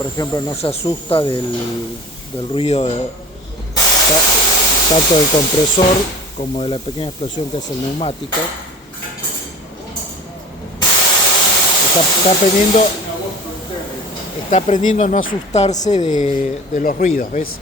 por ejemplo, no se asusta del ruido tanto del compresor como de la pequeña explosión que hace el neumático. Está aprendiendo a no asustarse de los ruidos, ¿ves?